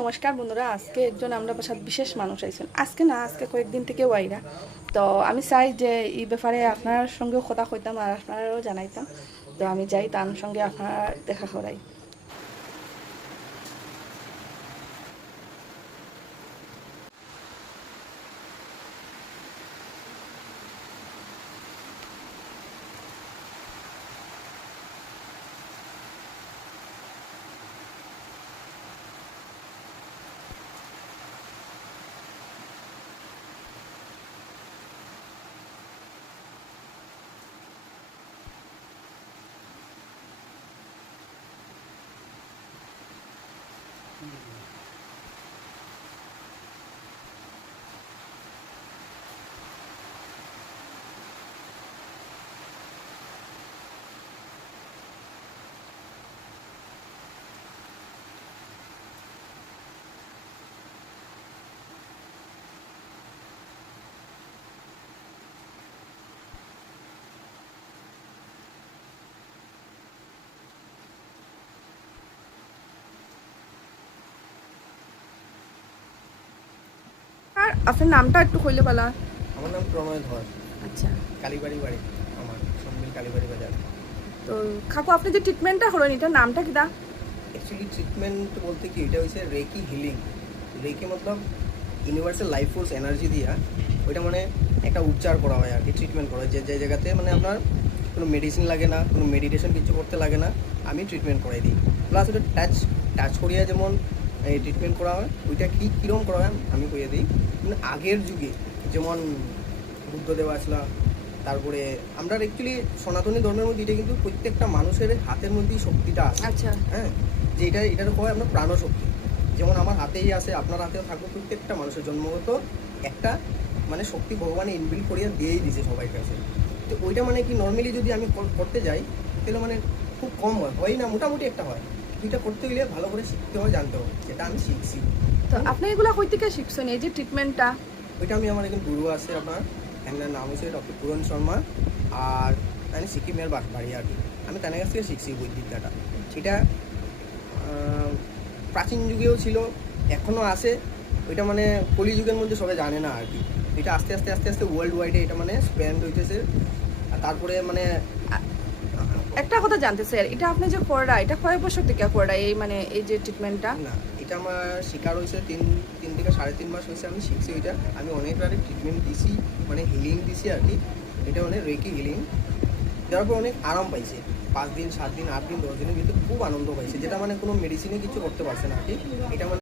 নমস্কার বন্ধুরা। আজকে একজন আমরা বাসাত বিশেষ মানুষ আইছেন, আজকে না আজকে কয়েকদিন থেকে ওয়াইরা। তো আমি চাই যে এই ব্যাপারে আপনার সঙ্গেও কথা কইতাম আর আপনারাও জানাইতাম। তো আমি যাই তার সঙ্গে আপনারা দেখা করাই। আর আপনার নামটা একটু কইলে বলা। আমার নাম প্রণয় ধর। আচ্ছা, কালীবাড়ি বাড়ি আমার, সম্মিল কালীবাড়ি বাজার। তো কাকু আপনি যে ট্রিটমেন্টটা হলেন এটার নামটা কি দা? অ্যাকচুয়ালি ট্রিটমেন্ট বলতে কি, এটা হচ্ছে রেকি হিলিং। রেকি মতলব ইউনিভার্সাল লাইফ ফোর্স এনার্জি দিয়া ওইটা মানে একটা উপচার করা হয় আর কি, ট্রিটমেন্ট করা হয় যে জায়গাতে মানে আপনার কোনো মেডিসিন লাগে না, কোনো মেডিটেশন কিছু করতে লাগে না, আমি ট্রিটমেন্ট করাই দিই। প্লাস ওটা টাচ করিয়া যেমন এই ট্রিটমেন্ট করা হয়, ওইটা কীরকম করা হয় আমি কইয়ে দিই। মানে আগের যুগে যেমন বুদ্ধদেব আসলা, তারপরে আমরা অ্যাকচুয়ালি সনাতনী ধর্মের মধ্যে এটা কিন্তু প্রত্যেকটা মানুষের হাতের মধ্যেই শক্তিটা আছে। আচ্ছা, হ্যাঁ, যে এটার হয় আপনার প্রাণশক্তি। যেমন আমার হাতেই আছে, আপনার হাতেও থাকবে, প্রত্যেকটা মানুষের জন্মগত একটা মানে শক্তি ভগবানে ইনবিল্ড করিয়া দিয়েই দিছে সবাই কাছে। তো ওইটা মানে কি নর্মালি যদি আমি করতে যাই তাহলে মানে খুব কম হয় না, মোটামুটি একটা হয়। দুইটা করতে গেলে ভালো করে শিখতে হয়, জানতে হয়, যেটা আমি শিখছি। তো আপনি এগুলা কই থেকে শিখছেন এই যে ট্রিটমেন্টটা? ওইটা আমি আমার একজন গুরু আছে আপনার, এনার নাম হচ্ছে ডক্টর পুরন শর্মা। আর আমি সিকিমের বাড়ি আর কি, আমি তার কাছ থেকে শিখছি বৈদিকতাটা। সেটা প্রাচীন যুগেও ছিল, এখনও আছে। ওইটা মানে কলিযুগের মধ্যে সবাই জানে না আর কি। এটা আস্তে আস্তে আস্তে আস্তে ওয়ার্ল্ড ওয়াইডে এটা মানে স্প্যান্ড হইতেছে। আর তারপরে মানে একটা কথা জানতে স্যার, এটা আপনি যে কররা এটা কয় বছর থেকে কররা এই মানে এই যে ট্রিটমেন্টটা? না, এটা আমার শিকার হয়েছে তিন থেকে 3.5 মাস হয়েছে আমি শিখছি। ওইটা আমি অনেকবারে ট্রিটমেন্ট দিছি, মানে হিলিং দিছি আর কি। এটা মানে রেকি হিলিং দেওয়ার পর অনেক আরাম পাইছে। 5 দিন 7 দিন 8 দিন 10 দিনের ভিতরে খুব আনন্দ পাইছে, যেটা মানে কোনো মেডিসিনে কিছু করতে পারছে না আর কি। এটা মানে